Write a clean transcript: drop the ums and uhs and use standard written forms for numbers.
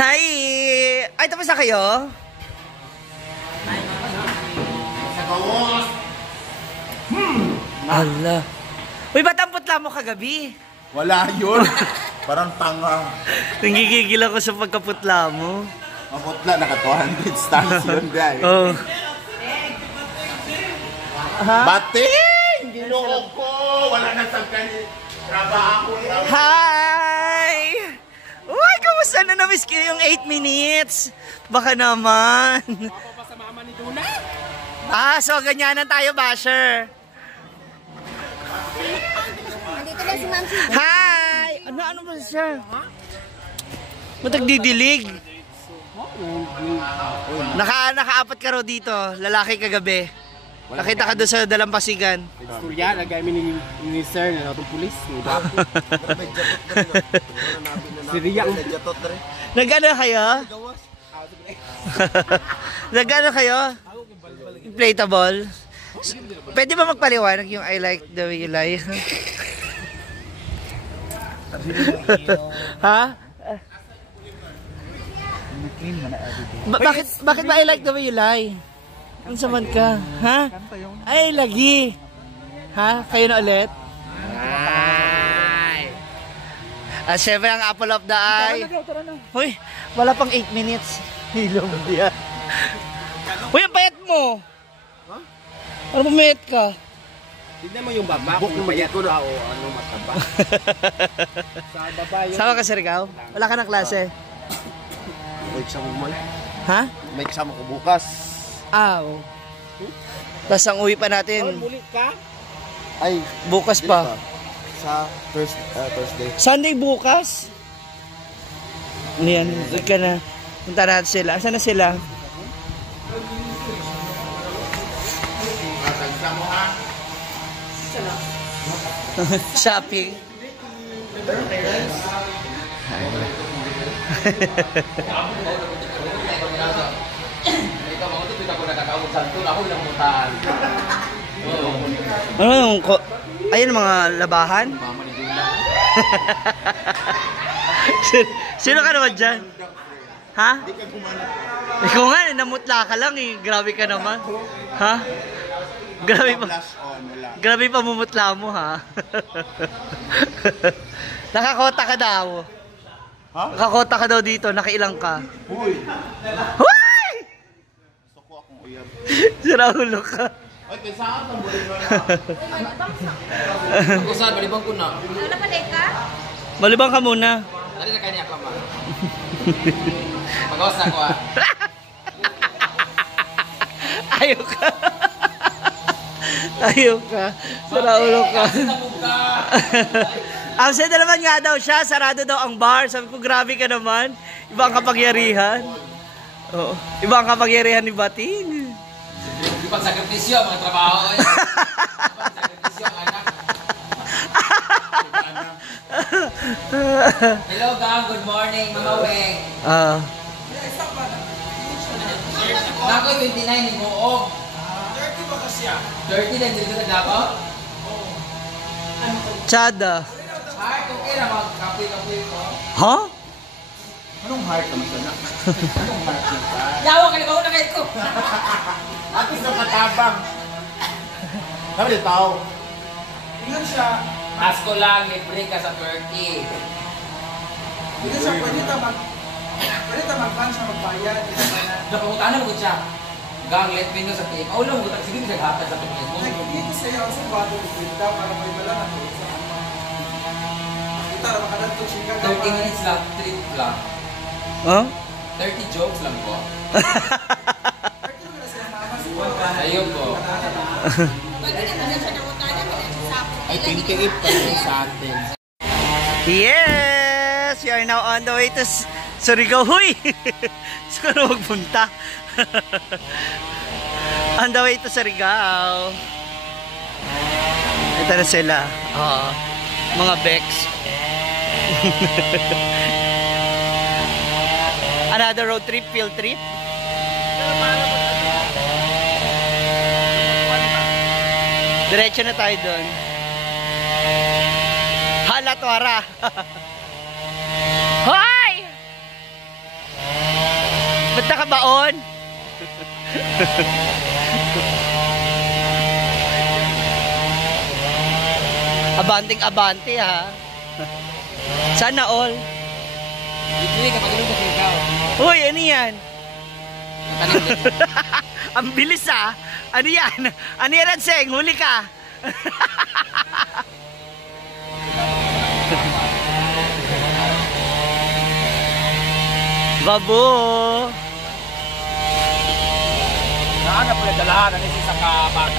Hi! Ay, tapos na kayo? Ala. Uy, ba't ang putla mo kagabi? Wala yun. Parang tanga. Nanggigigil ako sa pagkaputla mo. Maputla, naka 200 stars yun, guys. Oh. Bating! Ginoo ko! Wala na sa trabaho. Hi! Uy, kamusta na? Na-miss ko yung 8 minutes. Baka naman. Sa mama ni Duna. So ganyanan tayo, basher. Nandito na si Ma'am Sita. Hi! Ano ba siya? Matagdidilig. Nakaapat ka raw dito, lalaki kagabi. Nakita ka doon sa Dalampasigan. Istorya, lagay ni Sir na itong pulis. Si Riang. Nag-ano kayo? Nag-ano kayo? Inflatable? Pwede ba magpaliwanag yung I like the way you lie? Ha? Bakit ba I like the way you lie? Ang saman ka? Ha? Ay, lagi. Ha? Kayo na ulit? Ay. Syempre ang apple of the eye. Hoy, wala pang 8 minutes. Hilong diya. Hoy, ang payat mo. Ano pumayat ka? Tignan mo yung baba, kung payat ko na o ano mataba. Sa baba yung... Sama ka sa Rigao? Wala ka ng klase? May kasama mo. Ha? May kasama ko bukas. Oo. Tapos ang uwi pa natin. Muli ka? Ay, Bukas pa. sa Thursday. Sunday bukas? Ano yan? Huwag ka na. Punta natin sila. Saan na sila? Shopping. Ano yung ayun mga labahan? Sino ka naman dyan? Ha? Ikaw nga, namutla ka lang eh. Grabe ka naman. Ha? Grabe pa mumutla mo ha. Nakakota ka daw. Ha? Nakakota ka daw dito, nakailang ka. Uy! Hoy! Gusto ko akong uyab. Sira ulo ka. Ay, kaya saan ang buhay mo na? Ako saan, balibang ko na. Ano pa ka? Malibang ka muna. Dali na kanya ako ma. Pag-awas na ako ah. Ayaw ka. Ayaw ka. Sira ulo ka. Absent na naman nga daw siya. Sarado daw ang bar. Sabi ko, grabe ka naman. Iba ang kapangyarihan. Oo. Iba ang kapangyarihan ni Bating. Ibang sakripisyo, mga trabaho. Ibang sakripisyo, anak. Hello gang, good morning, mga weng. Nako, 29 ni Moog. 30 ba kasi 30 lang dito na ako? Chada. Heart, okay na mag-kapoy-kapoy ko. Ha? Anong heart naman ka na? Anong heart na ka? Yawa ka na kahit ko. Atis na katabang. Sabi din tao. Ilan siya? Asko lang, libre ka sa Turkey. Hindi siya pwede mag-plan siya magbayad. Napangutanan mo siya. Gang, let me know sa team. Oh, lang, sige siya hapad sa Turkey. Nag-dito siya sa bago dito para may malaman ko sa ano. Kita na makanan to siya. 30 minutes lang, trip lang. Huh? 30 jokes lang po. Ayun po. Ay, 28 pa rin sa atin. Yes! We are now on the way to Surigao. Huy! Saan ka magpunta? On the way to Surigao. Ito na sila. Mga Bex. Another road trip, field trip. Diretso na tayo doon. Hala, Tuara. Hoy! Abanting abante ha. Sana all. Hindi ka pag sa sigaw. Uy, ano yan? Tanim din. Ang bilis ha. Ano yan? Ano yan, Ranseng? Huli ka. Babo. Nahanap pala dalahan. Ano yung sa kabag?